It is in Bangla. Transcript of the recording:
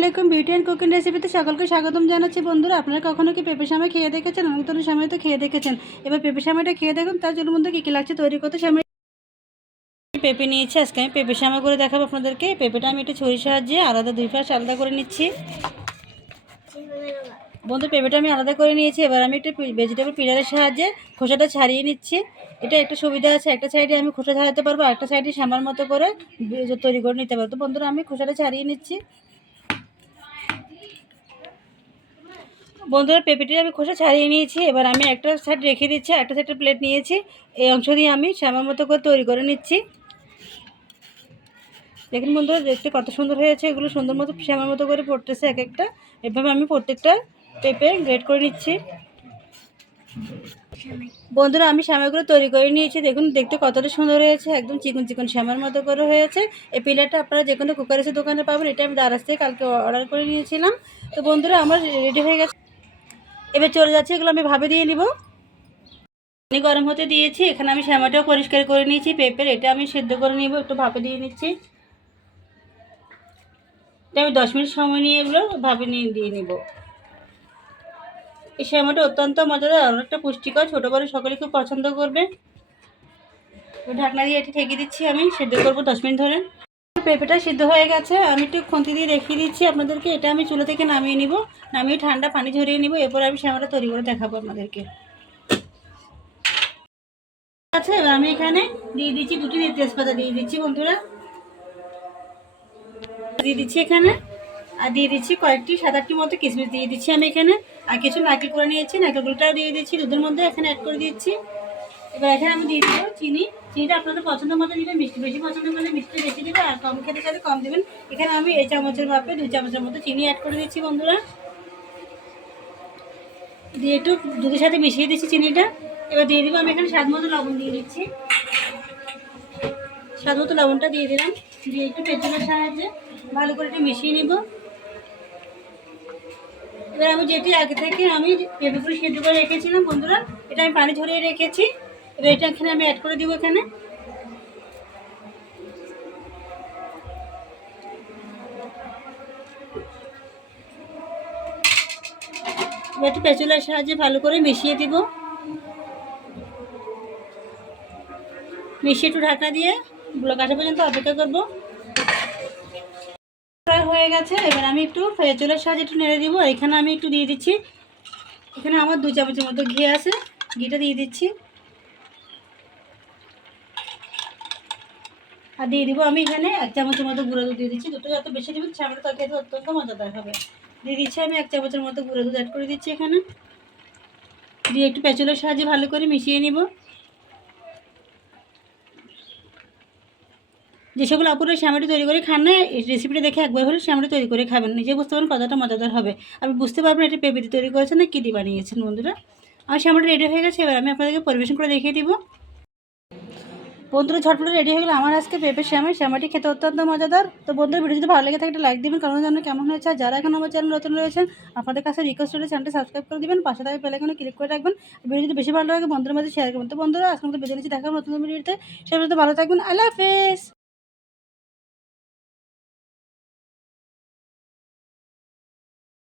আসসালামাইকুম বিউটি অ্যান্ড কুকিং রেসিপিতে সকলকে স্বাগতম জানাচ্ছি বন্ধুরা। আপনারা কখনো কি পেঁপে সামা খেয়ে দেখেছেন? অনেক ধরনের সামা তো খেয়ে দেখেছেন। এবার পেঁপে সামাটা খেয়ে দেখুন। তার জন্য বন্ধু কী কী লাগছে তৈরি করতে। সামনে পেঁপে নিয়েছি, আজকে আমি পেঁপে সামা করে দেখাবো আপনাদেরকে। পেঁপেটা আমি একটা ছুরির সাহায্যে আলাদা দুই পাশ আলাদা করে নিচ্ছি বন্ধু। পেঁপেটা আমি আলাদা করে নিয়েছি। এবার আমি একটা ভেজিটেবল পিলারের সাহায্যে খোসাটা ছাড়িয়ে নিচ্ছি। এটা একটা সুবিধা আছে, একটা সাইডে আমি খোসা ছাড়াতে পারবো, একটা সাইডে সামার মতো করে তৈরি করে নিতে পারবো। তো বন্ধুরা আমি খোসাটা ছাড়িয়ে নিচ্ছি। বন্ধুরা পেঁপেটি আমি খোসা ছাড়িয়ে নিয়েছি। এবার আমি একটা সাইড রেখে দিচ্ছি, একটা সাইডের প্লেট নিয়েছি। এই অংশ দিয়ে আমি শ্যামার মতো করে তৈরি করে নিচ্ছি। দেখুন বন্ধুরা, দেখতে কত সুন্দর হয়েছে। এগুলো সুন্দর মতো শ্যামার মতো করে পড়তেছে এক একটা। এভাবে আমি প্রত্যেকটা পেঁপে গ্রেড করে নিচ্ছি। বন্ধুরা আমি শ্যামাগুলো তৈরি করে নিয়েছি। দেখুন দেখতে কতটা সুন্দর হয়েছে, একদম চিকন চিকন শ্যামার মতো করে হয়েছে। এই পিলারটা আপনারা যে কোনো কুকারের দোকানে পাবেন। এটা আমি দারাজ থেকে কালকে অর্ডার করে নিয়েছিলাম। তো বন্ধুরা আমার রেডি হয়ে গেছে। এবার চলে যাচ্ছে, এগুলো আমি ভাবে দিয়ে নিব। পানি গরম হতে দিয়েছি। এখানে আমি শ্যামাটাও পরিষ্কার করে নিয়েছি। পেঁপের এটা আমি সেদ্ধ করে নিব, একটু ভাপে দিয়ে নিচ্ছি। এটা আমি 10 মিনিট সময় নিয়ে এগুলো ভাপে দিয়ে নিব। এই শ্যামাটা অত্যন্ত মজাদার, অনেকটা পুষ্টিকর, ছোটো বড় সকলে খুব পছন্দ করবে। ঢাকনা দিয়ে এটি ঢেকে দিচ্ছি, আমি সেদ্ধ করবো 10 মিনিট ধরে। পেঁপেটা সিদ্ধ হয়ে গেছে, আমি একটু খুন্তি দিয়ে দেখিয়ে দিচ্ছি আপনাদেরকে। এটা আমি চুলা থেকে নামিয়ে নিব, নামিয়ে ঠান্ডা পানি ঝরিয়ে নিব। এরপর আমি শ্যামাটা তৈরি করে দেখাবো আপনাদেরকে। আচ্ছা, এবার আমি এখানে দিয়ে দিচ্ছি দুটি তেজপাতা দিয়ে দিচ্ছি বন্ধুরা, দিয়ে দিচ্ছি এখানে। আর দিয়ে দিচ্ছি কয়েকটি 7-8টি মতো কিশমিশ দিয়ে দিচ্ছি আমি এখানে। আর কিছু নারকেল করে নিয়েছি, নারকেলটাও দিয়ে দিচ্ছি দুধের মধ্যে, এখানে অ্যাড করে দিচ্ছি। এবার এখানে আমি দিয়ে দেবো চিনি। চিনিটা আপনাদের পছন্দ মতো দেবেন, মিষ্টি বেশি পছন্দ করলে মিষ্টি বেশি দেবেন, আর কম খেতে চাইলে কম দেবেন। এখানে আমি এই চামচের মাপে 2 চামচের মতো চিনি অ্যাড করে দিচ্ছি বন্ধুরা। দিয়ে একটু দুধের সাথে মিশিয়ে দিচ্ছি চিনিটা। এবার দিয়ে দেবো আমি এখানে স্বাদ মতো লবণ দিয়ে দিচ্ছি। স্বাদ মতো লবণটা দিয়ে দিলাম, দিয়ে একটু পেঁচুনের সাহায্যে ভালো করে একটু মিশিয়ে নেব। এবার আমি যেটি আগে থেকে আমি পেঁপেগুলো সেদ্ধ করে রেখেছিলাম বন্ধুরা, এটা আমি পানি ঝরিয়ে রেখেছি। এবার এটা এখানে আমি অ্যাড করে দিব। এখানে একটু পেঁচুলার সাহায্যে ভালো করে মিশিয়ে দিব। মিশিয়ে একটু ঢাকনা দিয়ে গুলো কাটা পর্যন্ত অপেক্ষা করব। প্রায় হয়ে গেছে। এবার আমি একটু পেঁচুলার সাহায্যে একটু নেড়ে দিব। এখানে আমি একটু দিয়ে দিচ্ছি, এখানে আমার 2 চামচের মতো ঘি আছে, ঘিটা দিয়ে দিচ্ছি। আর দিয়ে দিব আমি এখানে 1 চামচের মতো গুঁড়ো দুধ দিয়ে দিচ্ছি। দুটো যত বেশি দেবেন শ্যামাটা তরকারিতে অত্যন্ত মজাদার হবে। দিয়ে দিচ্ছি আমি 1 চামচের মতো গুঁড়ো দুধ অ্যাড করে দিচ্ছি এখানে। দিয়ে একটু পেঁচুলার সাহায্যে ভালো করে মিশিয়ে নিব। যে সকল আপুরা শ্যামাটি তৈরি করে খান না, এই রেসিপিটা দেখে একবার হলে শ্যামাটি তৈরি করে খাবেন, নিজে বুঝতে পারবেন কতটা মজাদার হবে। আপনি বুঝতে পারবেন এটি পেঁপে দিয়ে তৈরি করেছেন না কী দিয়ে বানিয়েছেন বন্ধুরা। আমার শ্যামাটি রেডি হয়ে গেছে। এবার আমি আপনাদেরকে পরিবেশন করে দেখিয়ে দিব। বন্ধুরা ঝটপট রেডি হয়ে গেল আমার আজকে পেঁপের শ্যামাটি খেতে অত্যন্ত মজাদার। তো বন্ধুরা ভিডিও যদি ভালো লেগে থাকে একটা লাইক দিবেন, কারণ জানেন কেমন হয়েছে। আর যারা এখন আমার চ্যানেল নতুন রয়েছেন আপনাদের কাছে রিকোয়েস্ট হলে চ্যানেলটি সাবস্ক্রাইব করে দিবেন, পাশে থাকা বেল আইকনে ক্লিক করে রাখবেন। ভিডিও যদি বেশি ভালো লাগে বন্ধুদের মধ্যে শেয়ার করবেন। তো বন্ধুরা আজকে মতো বেঁধে নিচ্ছি, দেখা হবে নতুন ভিডিওতে। সে পর্যন্ত ভালো থাকবেন। আল্লাহ হাফেজ।